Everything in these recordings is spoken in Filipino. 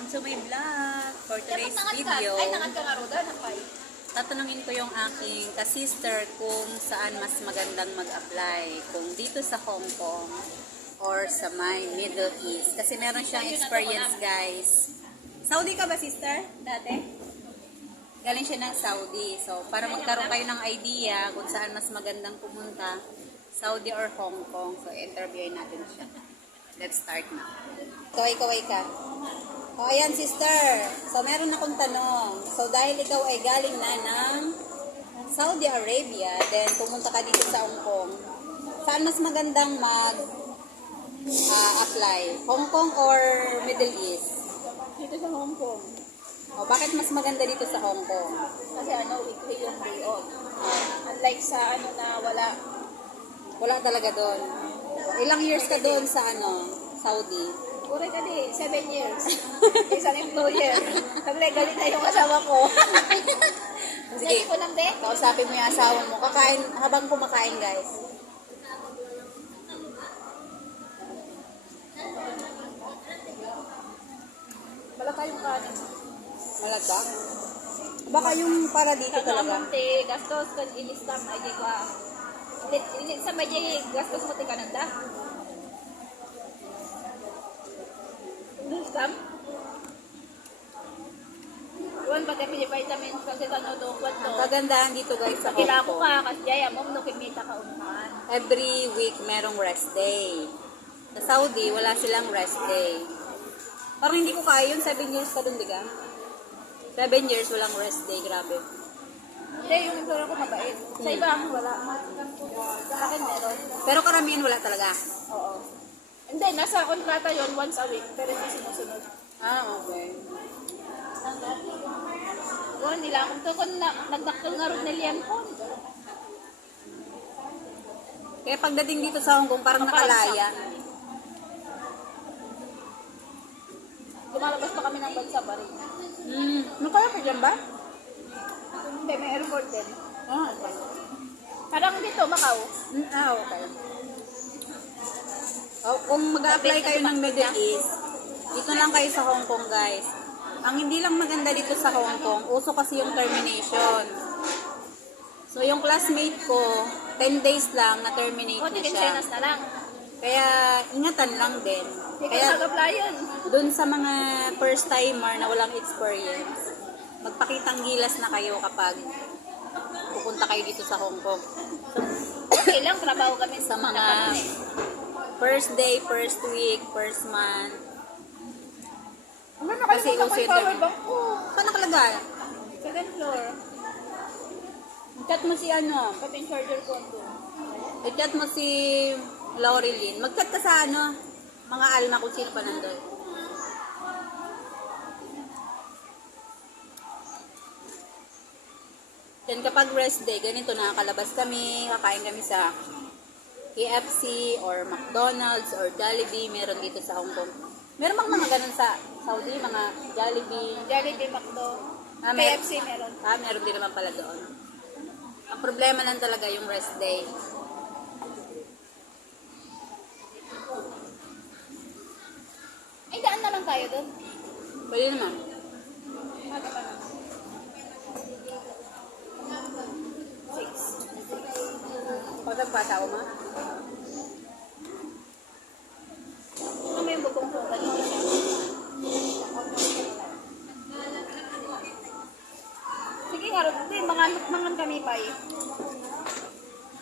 Welcome to my vlog. For today's video, Ay, nangat ka nga Roda, tatanungin ko yung aking ka-sister kung saan mas magandang mag-apply. Kung dito sa Hong Kong or sa my Middle East. Kasi meron siyang experience, guys. Saudi ka ba, sister? Dati? Galing siya ng Saudi. So, para magkaroon kayo ng idea kung saan mas magandang pumunta, Saudi or Hong Kong. So, interviewin natin siya. Let's start na. Kaway-kaway ka. O, ayan, sister. So, meron akong tanong. So, dahil ikaw ay galing na ng Saudi Arabia, then pumunta ka dito sa Hong Kong, saan mas magandang mag ah, apply? Hong Kong or Middle East? Dito sa Hong Kong. O, bakit mas maganda dito sa Hong Kong? Kasi ano, weekly yung day off. Unlike sa ano na wala. Wala talaga doon. Ilang years ka doon sa ano, Saudi? Pure ka di, seven years. Isang employer. Sabi, galit na yung asawa ko. Sige. Ko lang, de. Kausapin mo yung asawa mo. Kakain, habang kumakain, guys. Malaka yung kanin. Malata? Baka yung para dito Kaya talaga. te, gastos kan ilistam ay di. Ini sa may gastos mo te kananda. Ilistam? Kuan pagka pili vitamins kasi tanong to, kuan to. Ang kagandahan dito guys sa Kila ko Kong. ka, kasi jaya mo, no kimita ka unahan. Every week merong rest day. Sa Saudi, wala silang rest day. Parang hindi ko kaya yun. 7 years ka dun, di ka? 7 years walang rest day. Grabe. Hindi, yung employer ko mabait. Sa iba, wala. Sa akin meron. Pero karamihan wala talaga. Oo. Hindi, nasa kontrata yon once a week, pero hindi sinusunod. Ah, okay. Oo, nila akong to, kung na, nagdaktal nga rin niliyan ko. Kaya pagdating dito sa Hong Kong, parang nakalaya. Lumalabas pa kami ng bansa pa rin. Hmm. Nakaya ka dyan ba? Hindi, may airport din. Ah, okay. Parang dito, Macau. Mm, ah, okay. Oh, kung mag-apply kayo ng Middle East, dito lang kayo sa Hong Kong, guys. Ang hindi lang maganda dito sa Hong Kong, uso kasi yung termination. So, yung classmate ko, 10 days lang na-terminate O, na siya. Na lang. Kaya, ingatan lang din. Hindi ka Kaya, mag-apply yun. dun sa mga first timer na walang experience, magpakitang gilas na kayo kapag pupunta kayo dito sa Hong Kong. Okay lang, trabaho kami Sa mga... first day, first week, first month. Ano na Kasi yung power bank ko? Saan nakalagay? Second floor. Chat mo si ano? Pati yung charger ko ito. I-chat mo si Laureline. Mag-chat ka sa ano? Mga alma kung sino pa nandun. Then kapag rest day, ganito nakakalabas kami, kakain kami sa KFC or McDonald's or Jollibee, meron dito sa Hong Kong. Meron bang mga ganun sa Saudi, mga Jollibee? Jollibee, McDo. Ah, mer- KFC meron. Ah, meron din naman pala doon. Ang problema lang talaga yung rest day. Ay, daan na lang tayo doon. Pwede naman. Maga pa naman. Six. Pagkag pataw mo? Ano mo yung bugong ko? Ganito siya. Sige nga, hindi, mga mangan kami pa eh.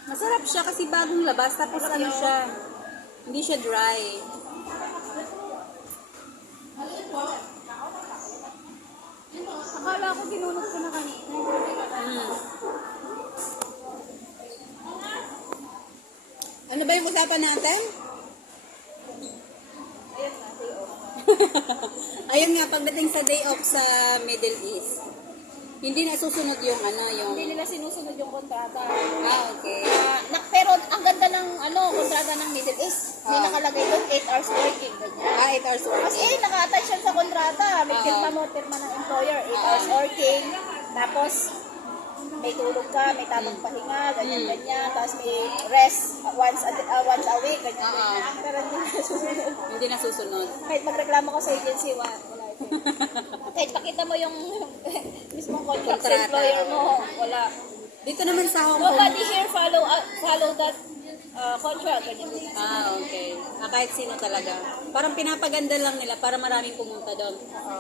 Masarap siya kasi bagong labas. Tapos Masarap ano siya, hindi siya dry. Akala ko ginunod ko na kanina. Mm. Ano ba yung usapan natin? Ayun na, day off. Ayun nga, pagdating sa day off sa Middle East, hindi na susunod yung ano, yung... Hindi nila sinusunod yung kontrata. Ah, okay. Ah, na, pero ang ganda ng ano, kontrata ng Middle East. May Ah. nakalagay doon 8 hours working. Ganyan. Ah, 8 hours Kasi working. eh, naka-attach yan sa kontrata. May Oo. pirma mo, pirma ng employer. 8 hours working. Tapos, may tulog ka, may tamang pahinga, ganyan-ganyan. Tapos may rest uh, once a, uh, once a week, ganyan-ganyan. Pero hindi na susunod. Hindi na susunod. Kahit magreklamo ka sa agency, wa- wala ito. Kahit pakita mo yung mismong contract sa employer mo, wala. Dito naman sa Hong Kong. Nobody here follow uh, follow that uh, contract. Ganyan. Ah, okay. Ah, kahit sino talaga. Parang pinapaganda lang nila para maraming pumunta doon.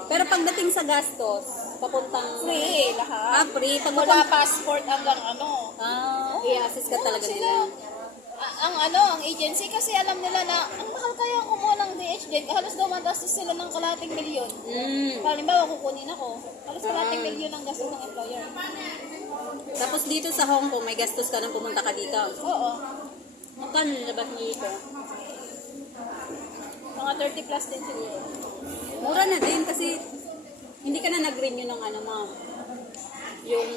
Pero pagdating sa gastos, papuntang... Free Ah, lahat. free. Pag Mula passport hanggang ano. Ah, i-assist ka talaga nila. A- ang ano, ang agency kasi alam nila na ang mahal kaya kumuha ng DHD. Halos daw magastos sila ng kalating milyon. Mm. Halimbawa, kukunin ako. Halos kalating milyon ang gastos ng employer. Tapos dito sa Hong Kong, may gastos ka nang pumunta ka dito. Oo. Magkano labas niyo dito? Mga 30 plus din siguro. Mura na din kasi hindi ka na nag-renew ng ano, ma'am. Yung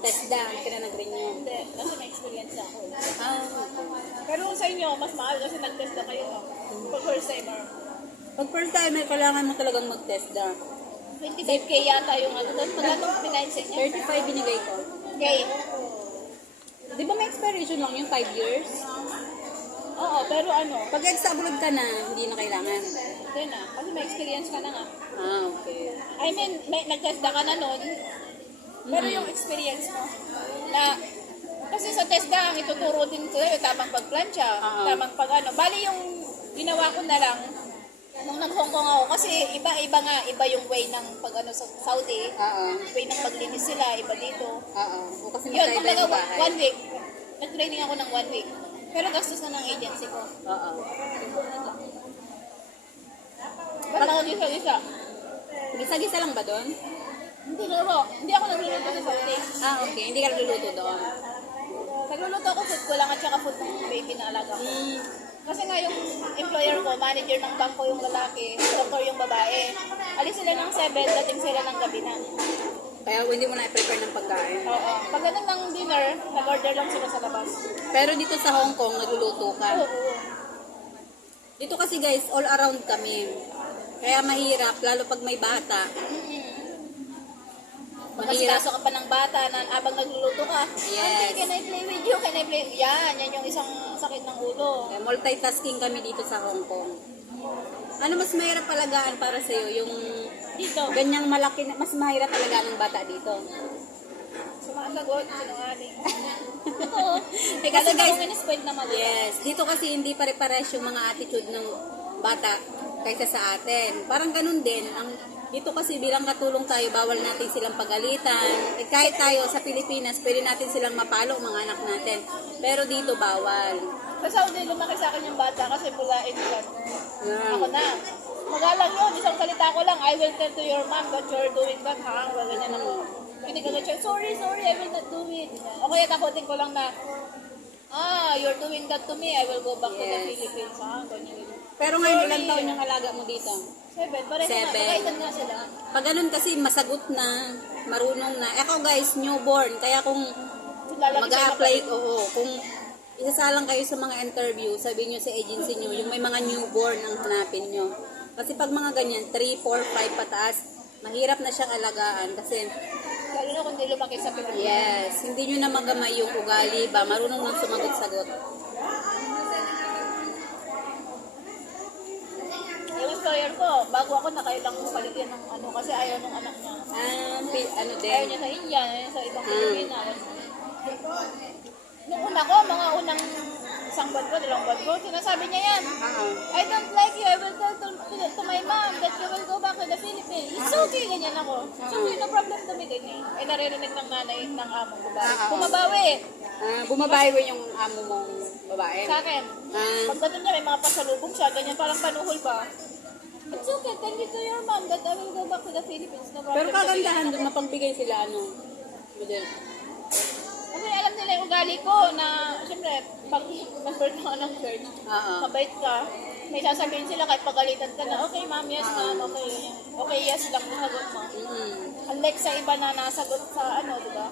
TESDA, hindi ka na nag-renew. Hindi, kasi may experience ako. Ah, Pero sa inyo, mas mahal kasi nag-test na kayo. No? Pag first timer. Pag first timer, kailangan mo talagang mag-TESDA. 25k yata yung ano doon. Magkano pinayin sa inyo? 35 binigay ko. Okay. Di ba may expiration lang yung 5 years? Oo, pero ano, Pag ex abroad ka na, hindi na kailangan. Hindi na. Kasi may experience ka na nga. Ah, okay. I mean, may, nag-test na ka na nun. Pero yung experience mo, na, kasi sa test na, ang ituturo din ko yung tamang pagplansya, Oo. tamang pag ano. Bali yung ginawa ko na lang, nung nag-Hong Kong ako, kasi iba-iba nga, iba yung way ng pag ano sa Saudi, Oo. way ng paglinis sila, iba dito. Oo. O kasi Yun, magkaiba kumbaga, yung bahay. one week. Nag-training ako ng one week. Pero gastos na ng agency ko. Oo. Gisa-gisa? Gisa-gisa lang ba doon? Hindi laro. Hindi ako nagluluto sa Saudi. Ah, okay. Hindi ka nagluluto doon. Nagluluto ako food ko lang at saka food ng baby na alaga ko. Hmm. Kasi nga yung employer ko, manager ng bangko yung lalaki, doktor yung babae. Alis sila ng 7, dating sila ng gabi na. Kaya hindi mo na i-prepare ng pagkain. Oo. Pag ganun ng dinner, nag-order lang sila sa labas. Pero dito sa Hong Kong, nagluluto ka. Oo. Dito kasi guys, all around kami. Kaya mahirap, lalo pag may bata. Mahirap. kaso ka pa ng bata na abang nagluluto ka. Yes. Auntie, can I play with you? Can I play? Yan, yan yung isang sakit ng ulo. Kaya multitasking kami dito sa Hong Kong. Ano mas mahirap alagaan para sa'yo? Yung Dito. ganyang malaki, na- mas mahirap alagaan ng bata dito. Sumasagot, sinungaling. Oo. Eh, kasi guys, na magulang. Yes, dito kasi hindi pare-pares yung mga attitude ng bata kaysa sa atin. Parang ganun din. Ang, dito kasi bilang katulong tayo, bawal natin silang pagalitan. Eh, kahit tayo sa Pilipinas, pwede natin silang mapalo, mga anak natin. Pero dito, bawal. Sa Saudi, lumaki sa akin yung bata kasi pulain sila. Yeah. Ako na. Magalang yun, isang salita ko lang, I will tell to your mom that you're doing that, ha? Wala ganyan ako. Pinagagat siya, sorry, sorry, I will not do it. O kaya takutin ko lang na, ah, you're doing that to me, I will go back to the Yes. Philippines, ha? Ganyan, ganyan. Pero ngayon, Sorry. ilang taon yung alaga mo dito? Seven, pareho na, Seven. magkaitan nga sila. Pag ganun kasi, masagot na, marunong na. Ako guys, newborn. Kaya kung Lalaki mag siya apply oo, kung isasalang kayo sa mga interview, sabihin nyo sa agency nyo, yung may mga newborn ang hanapin nyo. Kasi pag mga ganyan, 3, 4, 5 pataas, mahirap na siyang alagaan kasi Lalo na kung di lumaki sa Pilipinas. yes, hindi nyo na magamay yung ugali ba, marunong nang sumagot-sagot. Yung employer ko, bago ako nakailang paligyan ng ano, kasi ayaw ng anak niya. Ah, pi- ano Ayaw din. niya sa India, ayaw niya sa ibang Hmm. Pilipinas. Nung una ko, mga unang isang buwan ko, dalawang buwan ko, sinasabi niya yan. Ah, I don't like you, I will tell to, to, to my mom that you will go back to the Philippines. It's okay, ganyan ako. It's okay, no problem to me, ganyan. Eh, naririnig ng nanay ng amo ko ba? Ah, oo. Bumabawi ah, bumabawi yung amo mong babae. sa akin. Ah, Pagdating niya, may mga pasalubong siya, ganyan, parang panuhol ba? It's okay, tell me to your mom that I will go back to the Philippines. No pero kagandahan doon, mapagbigay sila ano. Model. Kasi alam nila yung ugali ko na, siyempre, pag mag-birth ka ng church, Oo. mabait ka, may sasabihin sila kahit pagalitan ka na, okay ma'am, yes ma'am, okay, okay, yes lang yung sagot mo. Mm. Unlike sa iba na nasagot sa ano, di ba?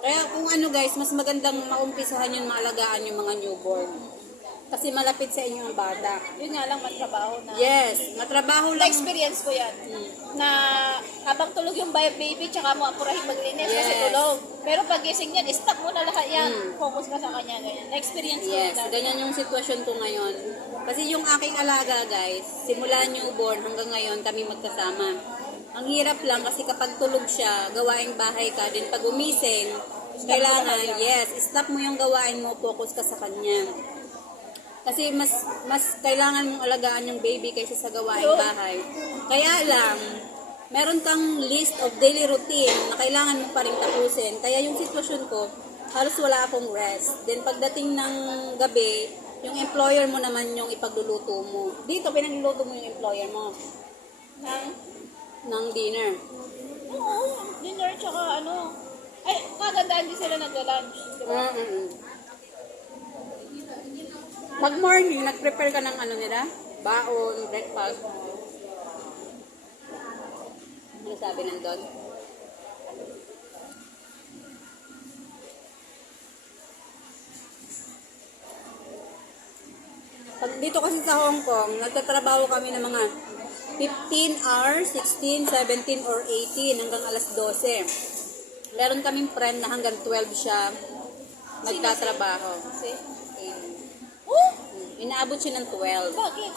Kaya kung ano guys, mas magandang maumpisahan yung maalagaan yung mga newborn. Kasi malapit sa inyo ang bata. Yun nga lang, matrabaho na. Yes, matrabaho lang. Na-experience ko yan. Mm. Na habang tulog yung baby, tsaka mo apurahin maglinis kasi Yes. tulog. Pero pag gising yan, stop mo na lahat yan. Mm. Focus ka sa kanya, ganyan. Na-experience ko Yes, yan. ganyan yung sitwasyon ko ngayon. Kasi yung aking alaga, guys, simula newborn hanggang ngayon kami magkasama. Ang hirap lang kasi kapag tulog siya, gawaing bahay ka, din pag umising, kailangan, yes, stop mo yung gawain mo, focus ka sa kanya. Kasi mas mas kailangan mong alagaan yung baby kaysa sa gawaing Yun. bahay. Kaya lang, meron kang list of daily routine na kailangan mo pa rin tapusin. Kaya yung sitwasyon ko, halos wala akong rest. Then pagdating ng gabi, yung employer mo naman yung ipagluluto mo. Dito, pinagluluto mo yung employer mo Nang, ng dinner. oo, dinner, tsaka ano. Ay, kagandaan din sila nagla-lunch. Di ba? Mm-mm. Pag morning, nag-prepare ka ng ano nila? Baon, breakfast. Ano sabi nandun? Pag dito kasi sa Hong Kong, nagtatrabaho kami ng mga 15 hours, 16, 17, or 18 hanggang alas 12. Meron kaming friend na hanggang 12 siya nagtatrabaho. Kasi, Inaabot siya ng 12. bakit?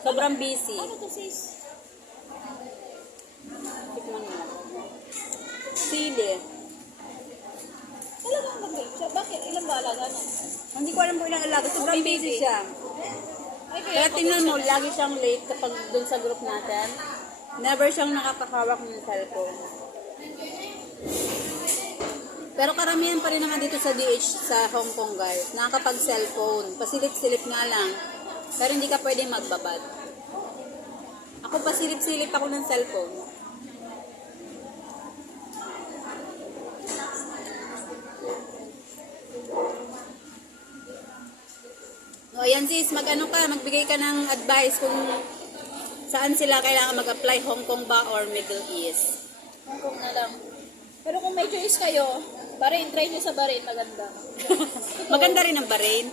Sobrang busy. Ano to sis? Tikman mo. Sili. Talagang mag-rape siya. Bakit? Ilan ba alaga na? Hindi ko alam kung ilang alaga. Sobrang Okay, busy siya. Ay, Kaya tingnan mo, lagi siyang late kapag dun sa group natin. Never siyang nakakahawak ng cellphone. Pero karamihan pa rin naman dito sa DH sa Hong Kong guys, nakakapag-cellphone. Pasilip-silip nga lang. Pero hindi ka pwede magbabad. Ako pasilip-silip ako ng cellphone. O ayan sis, mag-ano ka, magbigay ka ng advice kung saan sila kailangan mag-apply, Hong Kong ba or Middle East. Hong Kong na lang. Pero kung may choice kayo, Bahrain, try nyo sa Bahrain, maganda. Maganda rin ang Bahrain.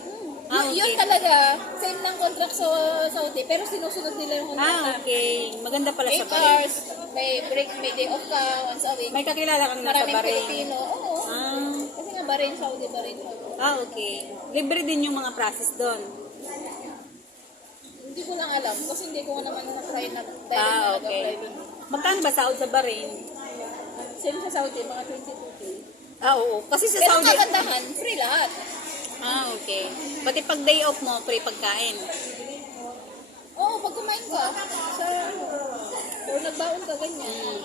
Ah, Yun- Yun okay. talaga, same ng contract sa Saudi, pero sinusunod nila yung contract. Ah, okay. Maganda pala sa 8 Bahrain. hours, may break, may day off ka once a week. May kakilala kang nasa Maraming Bahrain. Pilipino. Oo. Ah, Kasi nga Bahrain, Saudi, Bahrain, Saudi. ah, okay. Libre din yung mga process doon. Hindi ko lang alam kasi hindi ko naman na-try na direct Ah, na okay. nag-apply. Magkano ba sahod sa Bahrain? Same sa Saudi, mga 22K. Ah, oo. Kasi sa Pero Saudi... kagandahan, free lahat. Ah, okay. Pati pag day off mo, free pagkain. Oo, pag kumain ka, sa, o nagbaon ka, ganyan. Mm.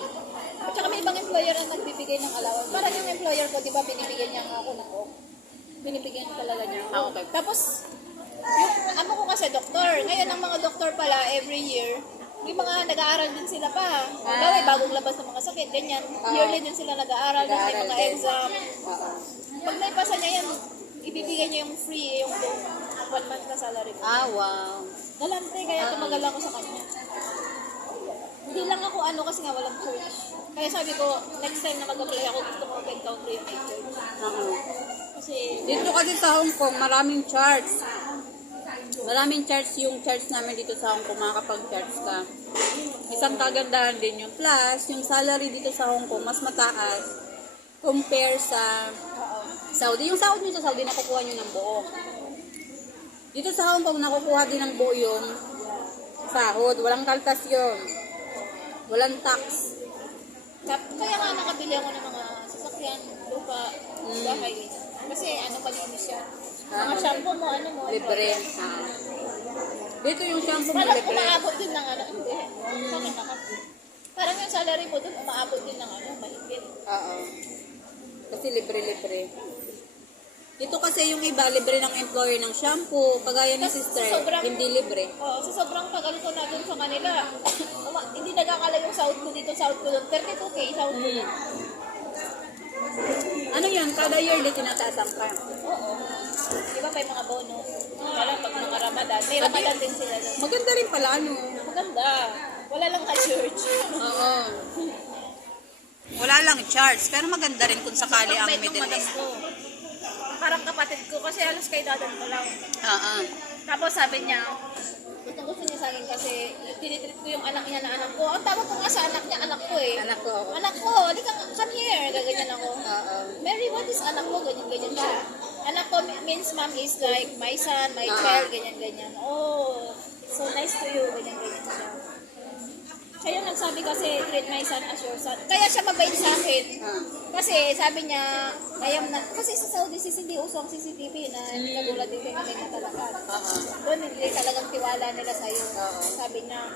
At saka may ibang employer ang nagbibigay ng allowance. Parang yung employer ko, di ba, binibigyan niya ako ng off. Binibigyan talaga niya ako. Ah, okay. Tapos, yung amo ko kasi doktor. Ngayon, ang mga doktor pala, every year, may mga nag-aaral din sila pa. Ah. Daw may bagong labas ng mga sakit, ganyan. Ah. Yearly din sila nag-aaral, din may mga din. exam. Oo. Pag may pasa niya yan, ibibigay niya yung free, yung buong one month na salary ko. Ah, wow. Galante, kaya Ah. tumagal ako sa kanya. Hindi lang ako ano kasi nga walang church. Kaya sabi ko, next time na mag-apply ako, gusto ko mag-encounter yung may church. Oo. Kasi, Dito kasi sa Hong Kong, maraming charts. Maraming charts yung charts namin dito sa Hong Kong, makakapag-charts ka. Isang kagandahan din yung plus, yung salary dito sa Hong Kong, mas mataas compare sa. Saudi. Yung sahod nyo sa Saudi, nakukuha nyo ng buo. Dito sa Hong Kong, nakukuha din ng buo yung sahod. Walang kaltas yun. Walang tax. Kaya nga nakabili ako ng mga sasakyan, lupa, Mm. bahay. Kasi ano malinis siya. Mga shampoo mo, ano mo. Libre. Ah. Dito yung shampoo mo Parang libre. umaabot din ng ano. Hindi. Sa akin naman. Parang yung salary mo dun, umaabot din ng ano, mahigit. Oo. Kasi libre-libre. Dito kasi yung iba, libre ng employer ng shampoo. Kagaya ni sister, sobrang- hindi libre. Oo, sa sobrang tagal ko na dun sa kanila, uma, hindi nagkakala yung sahod ko dito, sahod ko dun. 32K, sahod ko. Mm. Ano yun? Kada year di tinataasan ka. Oo. Di ba may mga bonus? Parang pag mga Ramadan, may Ramadan din sila dun. Maganda rin pala, ano? Maganda. Wala lang ka church. Oo. Wala lang charge, pero maganda rin kung sakali ang ng Middle madam East. ko. Parang kapatid ko kasi halos kay dadan ko lang. Oo. Tapos sabi niya, gusto gusto niya sa akin kasi tinitreat ko yung anak niya na anak ko. Ang tawag ko nga sa anak niya, anak ko eh. Anak ko. Oo. Anak ko, halika come here. Gaganyan ako. Mary, what is anak mo? Ganyan-ganyan siya. Anak ko means mom is like my son, my child, ganyan-ganyan. Oh, so nice to you. Ganyan-ganyan siya. Siya yung nagsabi kasi, treat my son as your son. Kaya siya mabait sa akin. Kasi sabi niya, ayam na, kasi sa Saudi sis, hindi uso ang CCTV na hindi katulad dito na may matalakan. Oo. Doon hindi talagang tiwala nila sa'yo. Sabi niya,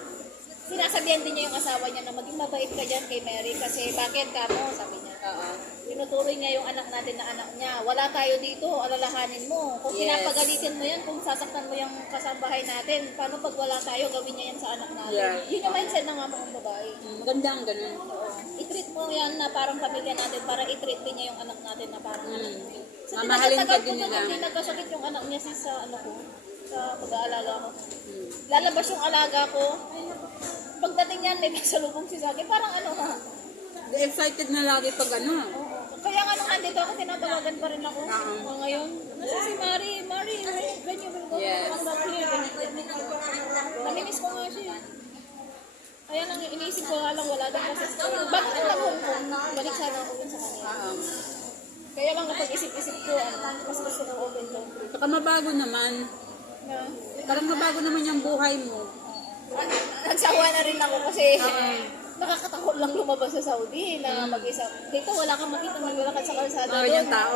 sinasabihan din niya yung asawa niya na maging mabait ka dyan kay Mary kasi bakit ka mo, sabi niya. Oo. Tinutuloy niya yung anak natin na anak niya. Wala tayo dito, alalahanin mo. Kung Yes. pinapagalitin mo yan, kung sasaktan mo yung kasambahay natin, paano pag wala tayo, gawin niya yan sa anak natin. Yeah. Yun yung mindset ng mga mga babae. Mm, Maganda ang ganun. I-treat mo yan na parang pamilya natin para i-treat din niya yung anak natin na parang anak Mm. niya. Sa Mamahalin ka din nila. Hindi nagkasakit yung anak niya sis sa ano ko, sa pag-aalaga ko. Mm. Lalabas yung alaga ko. Pagdating niyan, may pasalubong si sa akin. Parang ano ha. Excited na lagi pag ano. Kaya nga nung andito ako, tinatawagan pa rin ako. Oo. O ngayon, nasa si Mari, Mari, when you will go Yes. come back here. Namimiss ko nga siya. Kaya lang, iniisip ko nga lang, wala din kasi. Bago ko na Hong Kong, balik sana ako dun sa kanila. Oo. Kaya lang kapag isip-isip ko, ano, mas gusto ng open door. Saka mabago naman. Na, Parang mabago naman yung buhay mo. nagsawa na rin ako kasi Oo. nakakatakot lang lumabas sa Saudi na mag-isa. Dito wala kang makita maglalakad sa kalsada Oo, doon. yung tao.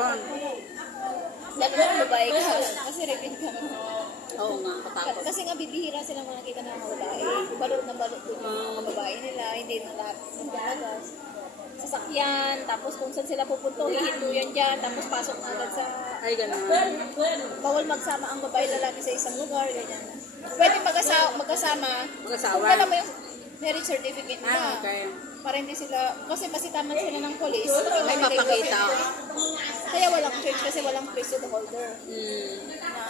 Lalo na babae ka. Kasi repeat ka. Oo nga, katakot. Kasi nga bibihira sila makikita ng mga babae. Balot na balot din yung mga babae nila. Hindi na lahat ng lumabas. Sasakyan, tapos kung saan sila pupunto, hihinto yan dyan, tapos pasok na agad sa... Ay, ganun. Bawal magsama ang babae lalaki sa isang lugar, ganyan. Pwede magkasama, magkasama Mag-asawa. kung alam mo yung marriage certificate nila. Ah, okay. Para hindi sila, kasi masitaman sila ng polis. May papakita. Kaya walang church kasi walang priesthood holder. Mm. Na,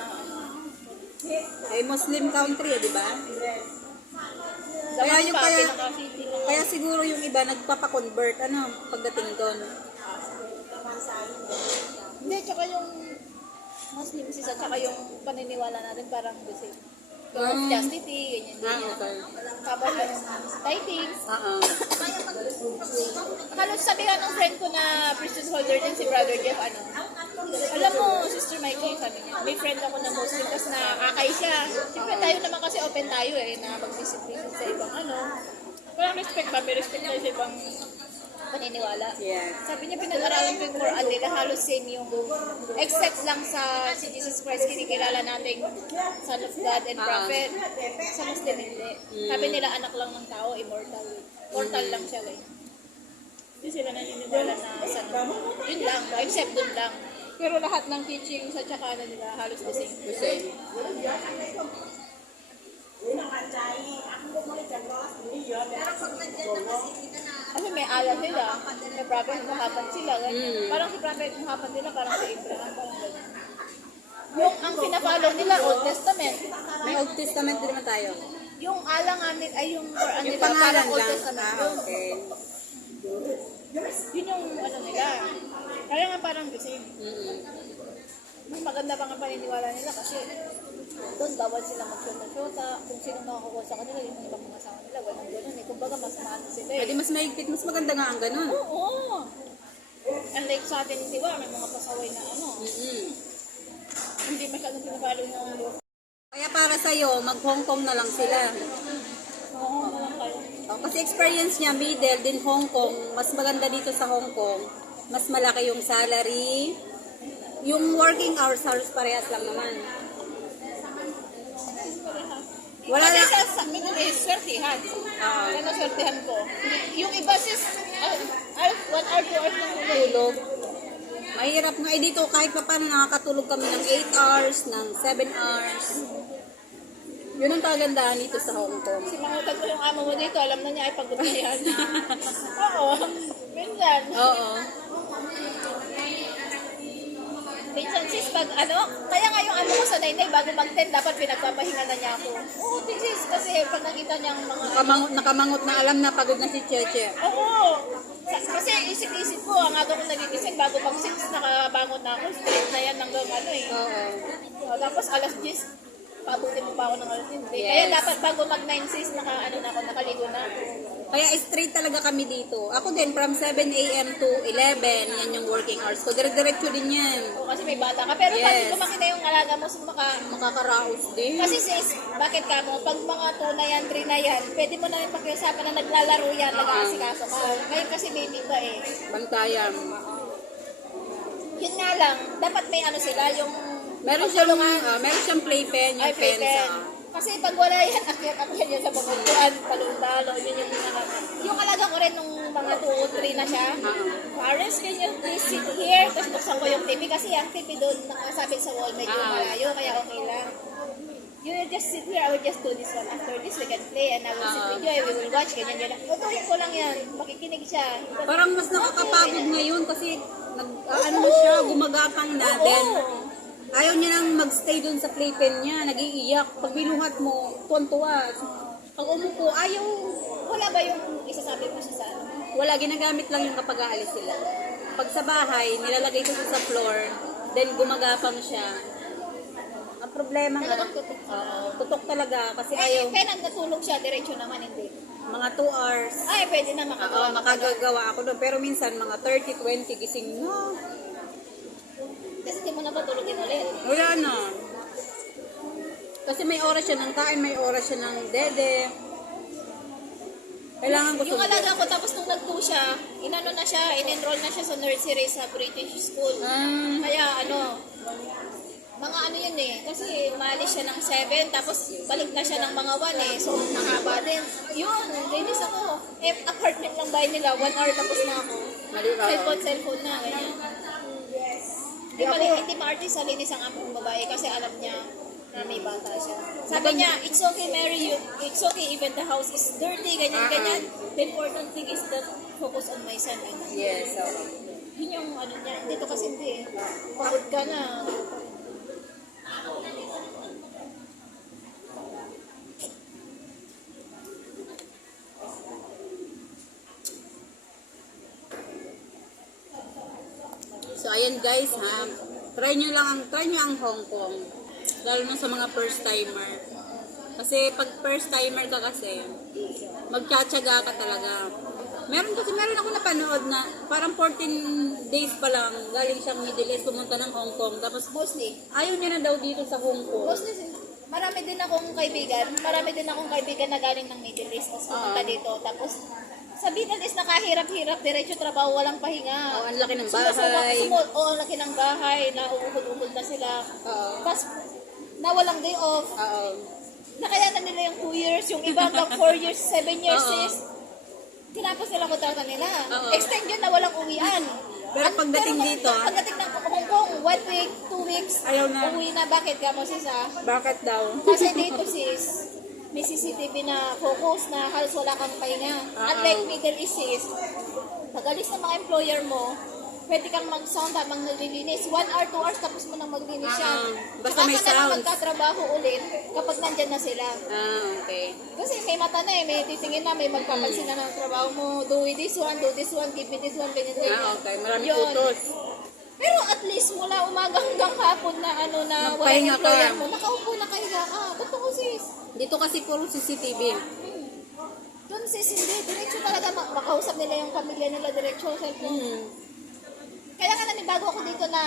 Eh, Muslim country, di ba? Kaya yung pa, kaya-. Kaya siguro yung iba nagpapakonvert, ano, pagdating doon. Hindi, tsaka yung Muslim sisa, tsaka yung paniniwala natin parang the same. Yung Ah. chastity, ganyan, Ah, okay. Tapos yung tidings. Oo. Halos sabihan ng friend ko na priesthood holder din si Brother Jeff, ano. Alam mo, Sister Mikey, sabi niya, may friend ako na Muslim, tapos na akay siya. Siyempre tayo naman kasi open tayo eh, na mag-visit-visit sa ibang ano. Parang respect kami, respect tayo sa ibang paniniwala. Yes. Sabi niya, pinag-aralan ko yung Quran nila, halos same yung, except lang sa si Jesus Christ, kinikilala nating Son of God and Ah. Prophet. Sa Muslim, hindi. Sabi nila, anak lang ng tao, immortal. Mortal lang siya, guys. Hindi sila naniniwala na sa Yun lang, except dun lang. Pero lahat ng teachings at saka ano nila, halos the same. The same. Kasi may ala sila, may prophet Muhammad sila, ganyan. Mm. Parang si prophet Muhammad nila, parang si Abraham, parang ganyan. Yung ang pinafollow nila, Old Testament. May Old Testament din naman tayo. Yung alang amin, ay yung Quran nila, parang Old lang. Testament. Ah, yun. okay. Yun yung ano nila. Kaya nga parang the same. Mm-mm. Mas maganda pa nga paniniwala nila kasi doon bawal sila magsyota-syota. Kung sino makakuha sa kanila, yung mga ibang mga asawa nila, walang ganun eh. Kumbaga mas maano sila eh. Pwede mas mahigpit, mas maganda nga ang ganun. Oo. Unlike sa atin, di ba, may mga pasaway na ano, Mm-mm. hindi masyadong pinapalo yung mga Kaya para sa'yo, mag-Hong Kong na lang sila. Oo, na lang kayo. Oh, kasi experience niya, middle, din Hong Kong, mas maganda dito sa Hong Kong. Mas malaki yung salary. Yung working hours, halos parehas lang naman. Wala Kasi na. sa amin eh, swertihan. Oo. Kaya naswertihan ko. Yung iba sis, uh, one hour, two hours lang. Tulog. Mahirap nga. Eh dito, kahit pa paano nakakatulog kami ng 8 hours, ng 7 hours. Yun ang kagandahan dito sa Hong Kong. Si mangutag ko yung amo mo dito, alam na niya ay pagod na yan. Oo. Minsan. Oo. Minsan sis, pag ano, kaya nga yung ano ko sa nainay, bago mag-10, dapat pinagpapahinga na niya ako. Oo, sis, kasi pag nakita niyang mga... Nakamangot, nakamangot na alam na pagod na si Cheche. Oo. Kasi isip-isip ko, ang aga ko nagigising, bago pag 6, nakabangon na ako, straight na yan hanggang ano eh. Oo. Oh, tapos alas 10, paabutin mo pa ako ng alas 10. Yes. Kaya dapat bago mag 9 sis, naka, ano na ako, nakaligo na. Kaya straight talaga kami dito. Ako din, from 7 a.m. to 11, yan yung working hours ko. Dire-diretso din yan. O, kasi may bata ka. Pero pag Yes. lumaki na yung alaga mo, so maka, Makakaraos din. Kasi sis, bakit ka mo? Pag mga 2 na yan, 3 na yan, pwede mo na yung pakiusapan na naglalaro yan, nag-aasikaso ka. Ngayon kasi baby pa eh. Bantayan. Yun nga lang, dapat may ano sila, yung Meron siyang, ah, meron siyang playpen, yung ay fence. pwede. ah. Kasi pag wala yan, akyat-akyat yan sa paguntuan, palundalo, yun yung mga... Yung alaga ko rin nung mga 2 o 3 na siya, Parents, can you please sit here? Tapos buksan ko yung TV kasi ang TV doon nakasabit sa wall medyo Ah. malayo, kaya okay lang. You will just sit here, I will just do this one. After this, we can play and I will sit with you, I will watch, ganyan, ganyan. Utuhin ko lang yan, makikinig siya. Parang mas nakakapagod ngayon kasi nag, ano siya, gumagapang na. Oo. Ayaw niya nang magstay dun sa playpen niya. Nag-iiyak. Pag binuhat mo, tuwan-tuwa. Pag umupo, ayaw. Wala ba yung isasabi mo siya sa ano? Wala, ginagamit lang yung kapag aalis sila. Pag sa bahay, nilalagay ko sa floor, then gumagapang siya. Ang problema nga, Talagang tutok. oo, tutok talaga kasi Ay, ayaw, kaya nang natulog siya, diretso naman, hindi. mga 2 hours. Ay, pwede na Oo, makagawa. ka na. makagagawa ako doon. Pero minsan, mga 30, 20, gising na. Kasi hindi mo na ba tulogin ulit? Wala na. Kasi may oras siya ng kain, may oras siya ng dede. Kailangan ko Yung alaga ko, tapos nung nag siya, inano na siya, in-enroll na siya sa nursery sa British school. Ah, Kaya ano, mga ano yun eh, kasi umalis siya ng 7, tapos balik na siya ng mga 1 eh, so mahaba din. Yun, linis ako. Eh, apartment lang bahay nila, 1 hour tapos na ako. mali ba? Cellphone, cellphone na, ganyan. Hindi Ako- mali, hindi ma-artist sa linis ang among babae kasi alam niya na may bata siya. Sabi niya, it's okay Mary, you, it's okay even the house is dirty, ganyan, Ah. ganyan. The important thing is that focus on my son. Ganyan. Yes, oo. Yun yung ano niya. Dito kasi hindi eh. Pagod ka na. Guys, ha. Try nyo lang ang, try nyo ang Hong Kong. Lalo na sa mga first timer. Kasi pag first timer ka kasi, magtsatsaga ka talaga. Meron kasi, meron ako napanood na parang 14 days pa lang, galing siyang Middle East, pumunta ng Hong Kong. Tapos, Mostly. ayaw niya na daw dito sa Hong Kong. Mostly, marami din akong kaibigan. Marami din akong kaibigan na galing ng Middle East. Tapos pumunta Ah. dito. Tapos, sa Middle East, nakahirap-hirap. Diretso trabaho, walang pahinga. Oh, ang laki ng bahay. sumu- Oo, ang laki ng bahay. Nauuhod-uhod na sila. Oo. Tapos, nawalang day off. Oo. Nakayanan nila yung 2 years, yung iba hanggang 4 years, 7 years Oo. is tinapos nila kontrata nila. Oo. Extend yun na walang uwian. Pero At- pagdating dito, Pagdating ng Hong Kong, one week, two weeks, Ayaw na. uwi na. Bakit ka mo sis ah? Bakit daw? Kasi dito sis, may CCTV na focus na halos wala kang pahinga. Oo. Unlike Middle East sis, pag alis ng mga employer mo, pwede kang mag-sound habang naglilinis. One hour, two hours, tapos mo nang maglinis yan. Oo. Basta Tsaka may ka na lang sounds. magkatrabaho ulit kapag nandyan na sila. Ah, okay. Kasi may mata na eh, may titingin na, may magpapansin na ng trabaho mo. Do this one, do this one, give me this one, ganyan, ganyan. Ah, okay. Marami Yun. utos. Pero at least mula umaga hanggang hapon na ano na walang Magpahinga ka. employer mo, nakaupo na kahiga ka. Totoo sis. Dito kasi puro CCTV. Doon sis, hindi. Diretso talaga mak- makausap nila yung pamilya nila diretso. Cellphone. Hmm. Kaya nga nanibago ako dito na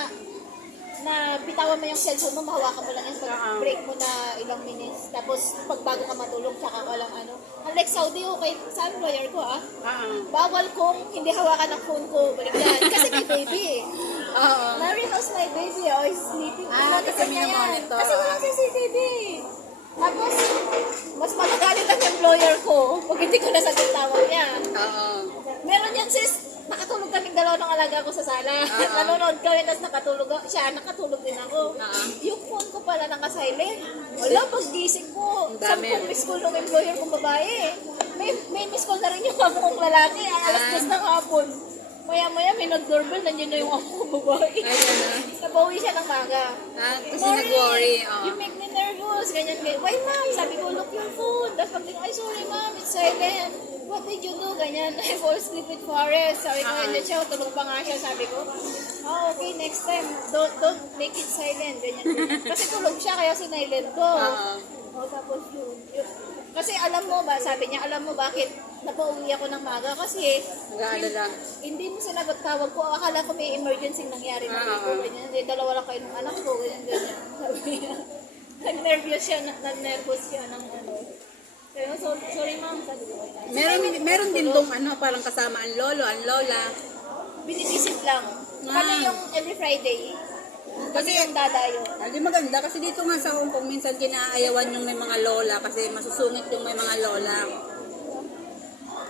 na bitawan mo yung cellphone mo, mahawakan mo lang yan pag Oo. break mo na ilang minutes. Tapos pag bago ka matulog, tsaka ka lang ano. Unlike Saudi, okay, sa employer ko ah, Ah, bawal kong hindi hawakan ang phone ko. Ganyan. Kasi may baby eh. Oo. Mary has my baby. Oh, he's sleeping. Ah, Monitor kasi niya yan. Kasi walang CCTV. Tapos, mas magagalit ang employer ko pag hindi ko nasagot tawag niya. Oo. Meron yan sis, nakatulog kaming dalawa ng alaga ko sa sala. Ah. Nanonood kami, tapos nakatulog ako. Siya, nakatulog din ako. Ah. Yung phone ko pala naka-silent. Wala, pag gising ko, sampung miss call ng employer kong babae. May, may miss call na rin yung amo kong lalaki. Ay, alas Ah. dos ng hapon. Maya-maya, may nag-doorbell, nandiyan na yung amo kong babae. Ayun na. Nabawi siya ng maga. Ah, kasi nag-worry. Oo. You make me nervous. Ganyan, ganyan. Why, ma'am? Sabi ko, look your phone. Tapos pag ay, sorry, ma'am, it's silent. What did you do? Ganyan, I fall asleep with Forrest. Sabi ko, hindi siya, tulog pa nga siya. Sabi ko, oh, okay, next time, don't, don't make it silent. Ganyan, ganyan. Kasi tulog siya, kaya sinilent ko. Oo. Oh, tapos yun, yun. Kasi alam mo ba, sabi niya, alam mo bakit napauwi ako ng maga? Kasi Nag-aalala. hindi mo sinagot tawag ko. Akala ko may emergency nangyari na. Ah. Ganyan. Hindi, dalawa lang kayo ng anak ko. Ganyan, ganyan. Sabi niya. Nag-nervous siya, na- nag-nervous siya ng ano. Pero, so, sorry ma'am, sabi ko. Meron, meron din dong ano, parang kasama ang lolo, ang lola. Binibisit lang. Ah. Kami yung every Friday. Kasi yung dadayo. Hindi maganda kasi dito nga sa Hong Kong minsan kinaayawan yung may mga lola kasi masusungit yung may mga lola.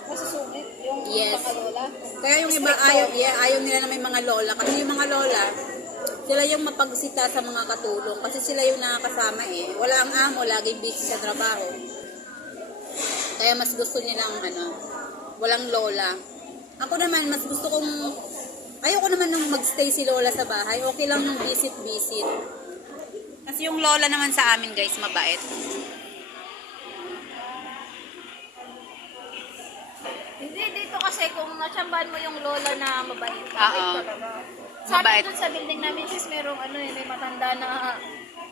Masusungit yung Yes. mga lola. Kaya yung iba ayaw, yeah, ayaw nila na may mga lola kasi yung mga lola sila yung mapagsita sa mga katulong kasi sila yung nakakasama eh. Wala ang amo, laging busy sa trabaho. Kaya mas gusto nilang ano, walang lola. Ako naman, mas gusto kong, ayoko naman nung magstay si lola sa bahay. Okay lang yung visit-visit. Kasi yung lola naman sa amin guys, mabait. Hindi, dito kasi kung natsambahan mo yung lola na mabait. Oo. Mabait talaga. Sa Mabait. amin dun sa building namin, sis, merong ano eh, may matanda na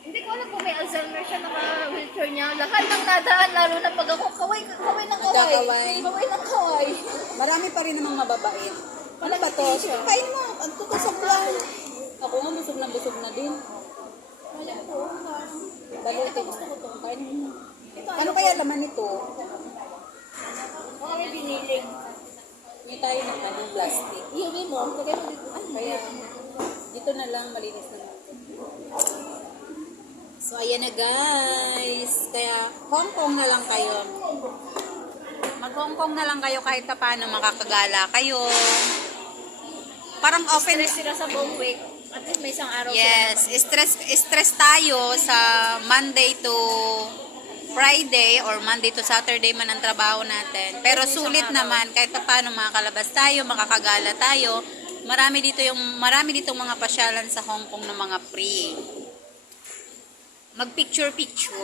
hindi ko alam kung may Alzheimer siya, naka-wheelchair niya. Lahat ng nadaan, lalo na pag ako, kaway, kaway ng kaway. Nagkakaway. Kaway ng kaway. Marami pa rin namang mababait. Ano ba to? Kain mo, ang tutusok lang. Ako nga, busog na busog na din. Wala po. Balutin. Ito gusto ko to. Kain mo. Ito, Ano kaya laman nito? Mga may biniling. Hindi tayo ng ano, plastic. Iuwi mo. Kaya, dito na lang, malinis na. So, ayan na guys. Kaya, Hong Kong na lang kayo. Mag Hong Kong na lang kayo kahit pa paano makakagala kayo. Parang open Stress sila sa buong week. At least may isang araw Yes, stress stress tayo sa Monday to Friday or Monday to Saturday man ang trabaho natin. Pero sulit naman kahit pa paano makakalabas tayo, makakagala tayo. Marami dito yung marami dito mga pasyalan sa Hong Kong na mga free. Mag picture picture.